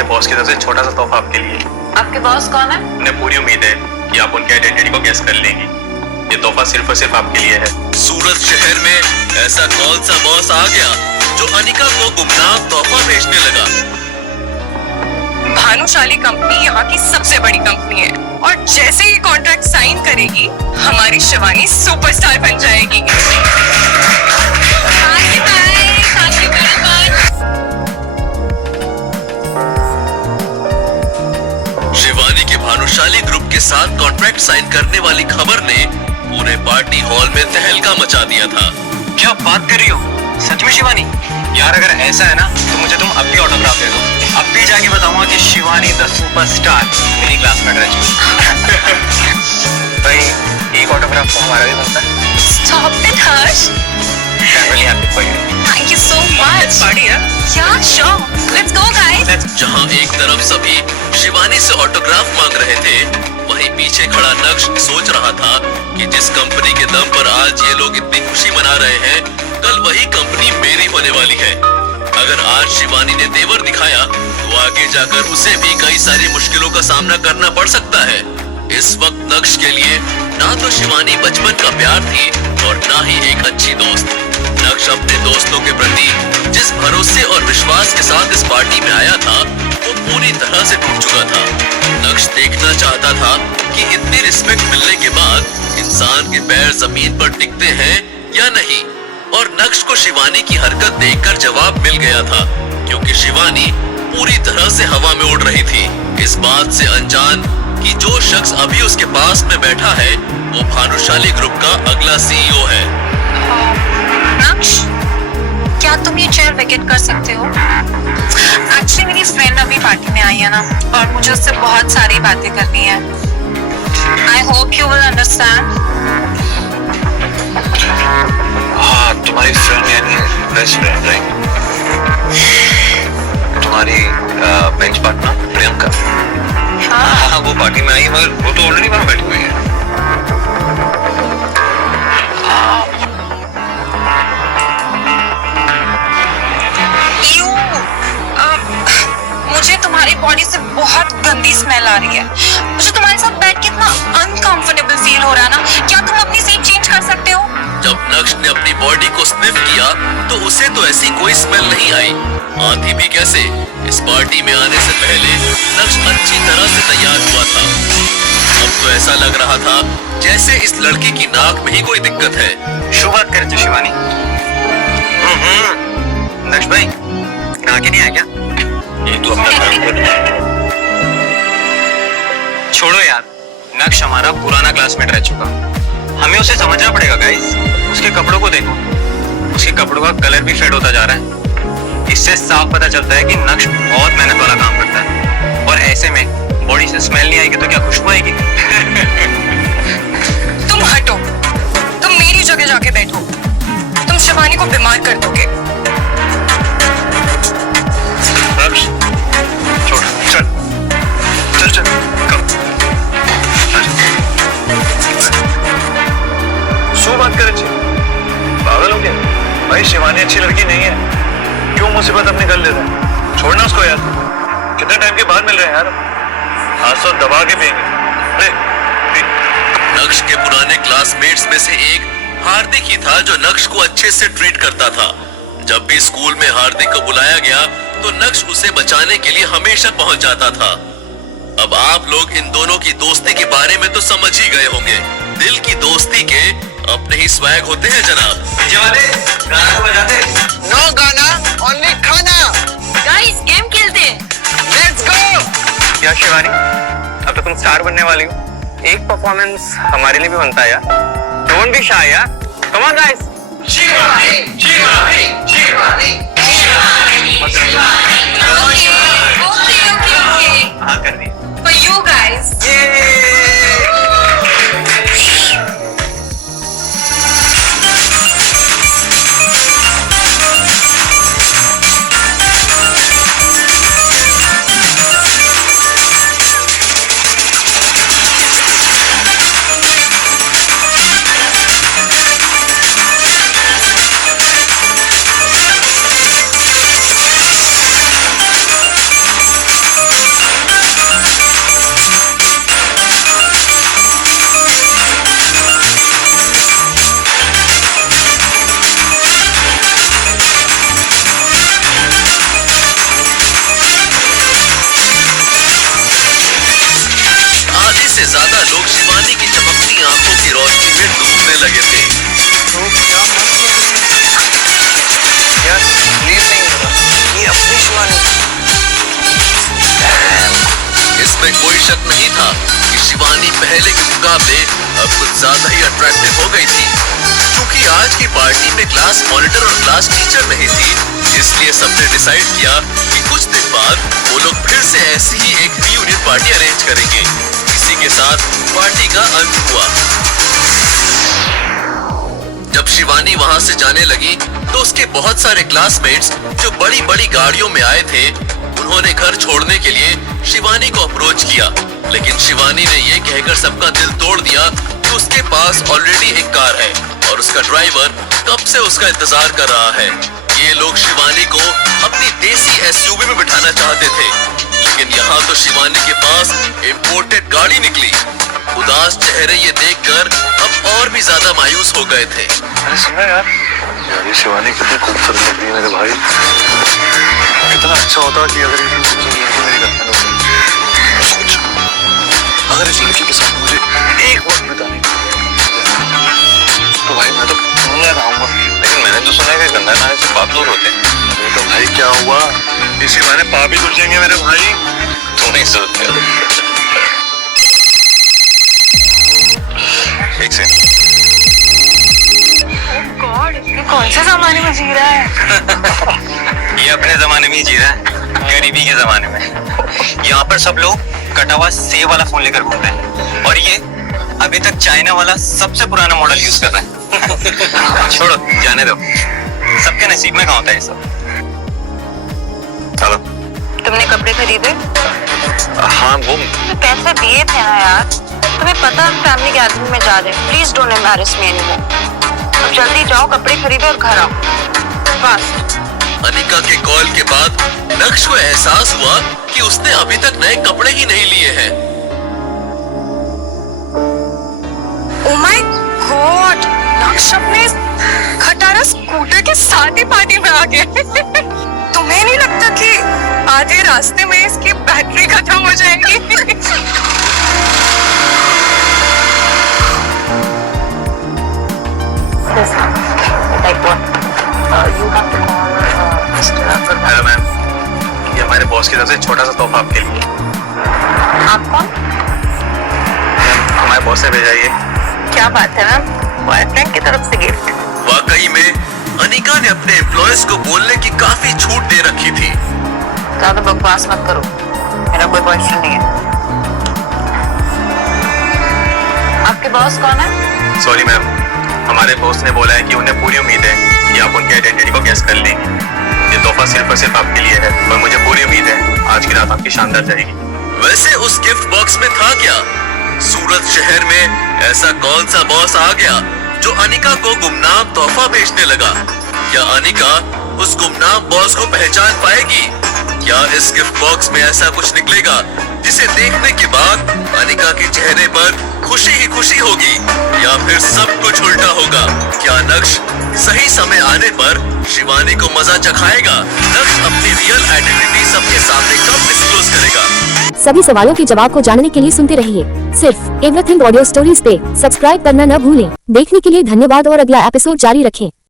हमारे बॉस की तरफ से छोटा सा तोहफा आपके लिए। आपके बॉस कौन है? उन्हें पूरी उम्मीद है कि आप उनके आइडेंटिटी को गेस कर लेंगी। ये तोहफा सिर्फ और सिर्फ आपके लिए है। सूरत शहर में ऐसा कौन सा बॉस आ गया जो अनिका को गुमनाम तोहफा भेजने लगा? भानुशाली कंपनी यहाँ की सबसे बड़ी कंपनी है और जैसे ही कॉन्ट्रैक्ट साइन करेगी हमारी शिवानी सुपरस्टार बन जाएगी। शिवानी के भानुशाली ग्रुप के साथ कॉन्ट्रैक्ट साइन करने वाली खबर ने पूरे पार्टी हॉल में तहलका मचा दिया था। क्या बात कर रही हो? सच में शिवानी? यार अगर ऐसा है ना तो मुझे तुम अब भी ऑटोग्राफ दे दो। अब भी जाके बताऊंगा कि शिवानी द सुपरस्टार मेरी क्लासमेट रह चुकी। भाई एक ऑटोग्राफ तो हमारा भी बनता है। Stop it, Harsh. Really happy for you. Thank you so much. Party है? Yeah, sure. Let's go, guys. जहां एक तरफ सभी शिवानी से ऑटोग्राफ मांग रहे थे, वहीं पीछे खड़ा नक्श सोच रहा था कि जिस कंपनी के दम पर आज ये लोग इतनी खुशी मना रहे हैं, कल वही कंपनी मेरी होने वाली है। अगर आज शिवानी ने तेवर दिखाया तो आगे जाकर उसे भी कई सारी मुश्किलों का सामना करना पड़ सकता है। इस वक्त नक्श के लिए ना तो शिवानी बचपन का प्यार थी और ना ही एक अच्छी दोस्त। नक्श अपने दोस्तों के प्रति जिस भरोसे और विश्वास के साथ इस पार्टी में आया था वो पूरी तरह से टूट चुका था। नक्श देखना चाहता था कि इतनी रिस्पेक्ट मिलने के बाद इंसान के पैर जमीन पर टिकते हैं या नहीं, और नक्श को शिवानी की हरकत देखकर जवाब मिल गया था, क्योंकि शिवानी पूरी तरह से हवा में उड़ रही थी, इस बात से अनजान कि जो शख्स अभी उसके पास में बैठा है वो भानुशाली ग्रुप का अगला सीईओ है। नक्श, क्या तुम ये चेयर वेकेट कर सकते हो? एक्चुअली मेरी फ्रेंड अभी पार्टी में आई है ना, और मुझे उससे बहुत सारी बातें करनी है। I hope you will understand. हाँ, तुम्हारी फ्रेंड यानी बेस्ट फ्रेंड राइट? तुम्हारी बेंच पार्टनर प्रियंका। हाँ, वो पार्टी में आई मगर वो तो ऑलरेडी वहाँ बैठी हुई है। मुझे तुम्हारी बॉडी से बहुत गंदी स्मेल आ रही है। मुझे तुम्हारे साथ बैठ के इतना अनकंफर्टेबल फील हो रहा है ना। क्या तुम अपनी सीट चेंज कर सकते हो? जब नक्श ने अपनी बॉडी को स्निफ किया तो उसे तो ऐसी कोई स्मेल नहीं आई, आती भी कैसे। इस पार्टी में आने से पहले नक्श अच्छी तरह से तैयार हुआ था। अब तो ऐसा लग रहा था जैसे इस लड़की की नाक में ही कोई दिक्कत है। शुभ बात कर रहे थे शिवानी। नक्श भाई नाक ही नहीं आया क्या? ये तो अपना काम कर रहा है। छोड़ो यार, नक्श हमारा पुराना क्लासमेट रह चुका, हमें उसे समझना पड़ेगा गाइस। उसके कपड़ों को देखो, उसके कपड़ों का कलर भी फेड होता जा रहा है। इससे साफ पता चलता है कि नक्श बहुत मेहनत वाला काम करता है, और ऐसे में बॉडी से स्मेल नहीं आएगी तो क्या खुशबू आएगी? तुम हटो, तुम मेरी जगह जाके बैठो। तुम शिवानी को बीमार कर दोगे। नक्श छोड़, चल चल चल कम। सो बात करे थे, पागल हो गया भाई? शिवानी अच्छी लड़की नहीं है, क्यों मुसीबत अपनी कर ले रहा है? छोड़ना उसको यार, कितने टाइम के बाद मिल रहे हैं यार, आज तो दबा के पिएंगे। नक्श के पुराने क्लासमेट्स में से एक हार्दिक ही था जो नक्श को अच्छे से ट्रीट करता था। जब भी स्कूल में हार्दिक को बुलाया गया तो नक्श उसे बचाने के लिए हमेशा पहुंच जाता था। अब आप लोग इन दोनों की दोस्ती के बारे में तो समझ ही गए होंगे। दिल की दोस्ती के अपने ही स्वैग होते हैं जनाब। डीजे वाले गाना तो बजा दे। नो गाना, ओनली खाना। गाइस गेम खेलते हैं। Let's go. यार शिवानी, अब तो तुम स्टार बनने वाली हो, एक परफॉर्मेंस हमारे लिए भी बनता है यार। डोंट बी शाय यार, come on guys. Shivani, Shivani, Shivani, Shivani, Shivani. Okay. हाँ कर दी। For you guys. पहले के मुकाबले अब कुछ ज्यादा ही अट्रैक्टिव हो गई थी। क्योंकि आज की पार्टी में क्लास मॉनिटर और क्लास टीचर नहीं थी, इसलिए सबने डिसाइड किया कि कुछ दिन बाद वो लोग फिर से ऐसी ही एक रियूनियन पार्टी अरेंज करेंगे। इसी के साथ पार्टी का अंत हुआ। जब शिवानी वहां से जाने लगी तो उसके बहुत सारे क्लासमेट्स जो बड़ी बड़ी गाड़ियों में आए थे, उन्होंने घर छोड़ने के लिए शिवानी को अप्रोच किया, लेकिन शिवानी ने ये कहकर सबका दिल तोड़ दिया कि उसके पास ऑलरेडी एक कार है और उसका ड्राइवर कब से उसका इंतजार कर रहा है। ये लोग शिवानी को अपनी देसी एसयूवी में बिठाना चाहते थे, लेकिन यहाँ तो शिवानी के पास इम्पोर्टेड गाड़ी निकली। उदास चेहरे ये देखकर अब और भी ज्यादा मायूस हो गए थे। अरे सुनो यार, ये शिवानी कितनी खूबसूरत लग रही है मेरे भाई। कितना अच्छा होता कि अगर ये खूबसूरत लड़की मेरी गर्लफ्रेंड होती। सोच, अगर इस लड़की के साथ मुझे एक वक्त बिताने को तो भाई मैं तो गंगा नहाऊंगा। लेकिन मैंने तो सुना है कि गंगा नहाने से पाप दूर होते हैं। तो भाई क्या हुआ, इसी बहाने पाप भी धुल जाएंगे मेरे भाई। तू नहीं सोचते। एक सेकंड। गॉड, ये कौन से जमाने में जी रहा है? ये अपने जमाने में ही जी रहा है, गरीबी के जमाने में। यहाँ पर सब लोग कटा हुआ सेब वाला फोन लेकर घूम रहे हैं और ये अभी तक चाइना वाला सबसे पुराना मॉडल यूज कर रहा है। छोड़ो, जाने दो, सबके नसीब में कहाँ होता है ये सब। चलो। तुमने कपड़े खरीदे? हाँ, वो पैसे दिए थे ना यार। तुम्हें पता है फैमिली गैदरिंग में जा रहे हैं। Please don't embarrass me anymore. अब जल्दी जाओ, कपड़े खरीदो और घर आओ बस। अनिका के कॉल के बाद नक्श को एहसास हुआ कि उसने अभी तक नए कपड़े ही नहीं लिए हैं। ओह माय गॉड, नक्श अपने खटारा स्कूटर के साथ ही पार्टी में आ गया। तुम्हें नहीं लगता कि आधे रास्ते में इसकी बैटरी खत्म हो जाएगी? हेलो मैम, ये हमारे बॉस की तरफ से छोटा सा तोहफा आपके लिए। आप कौन? हमारे बॉस ने भेजा ये। क्या बात है मैम, बॉयफ्रेंड की तरफ से गिफ्ट। वाकई में अनिका ने अपने एम्प्लॉयज को बोलने की काफी छूट दे रखी थी। ज्यादा बकवास मत करो, मेरा कोई बॉयफ्रेंड नहीं है। आपके बॉस कौन है? सॉरी मैम, हमारे बॉस ने बोला है कि उन्हें पूरी उम्मीद है कि आप उनके आइडेंटिटी को गेस कर लेंगे। ये तोहफा सिर्फ और सिर्फ आपके लिए है और मुझे पूरी उम्मीद है आज की रात आपकी शानदार जाएगी। वैसे उस गिफ्ट बॉक्स में था क्या? सूरत शहर में ऐसा कौन सा बॉस आ गया जो अनिका को गुमनाम तोहफा भेजने लगा? क्या अनिका उस गुमनाम बॉस को पहचान पाएगी? क्या इस गिफ्ट बॉक्स में ऐसा कुछ निकलेगा जिसे देखने के बाद अनिका के चेहरे पर खुशी ही खुशी होगी, या फिर सब कुछ उल्टा होगा? क्या नक्श सही समय आने पर शिवानी को मजा चखाएगा? नक्श अपनी रियल आइडेंटिटी सबके सामने कब डिस्क्लोज करेगा? सभी सवालों के जवाब को जानने के लिए सुनते रहिए सिर्फ एवरीथिंग ऑडियो स्टोरीज पे। सब्सक्राइब करना न भूलें। देखने के लिए धन्यवाद और अगला एपिसोड जारी रखें।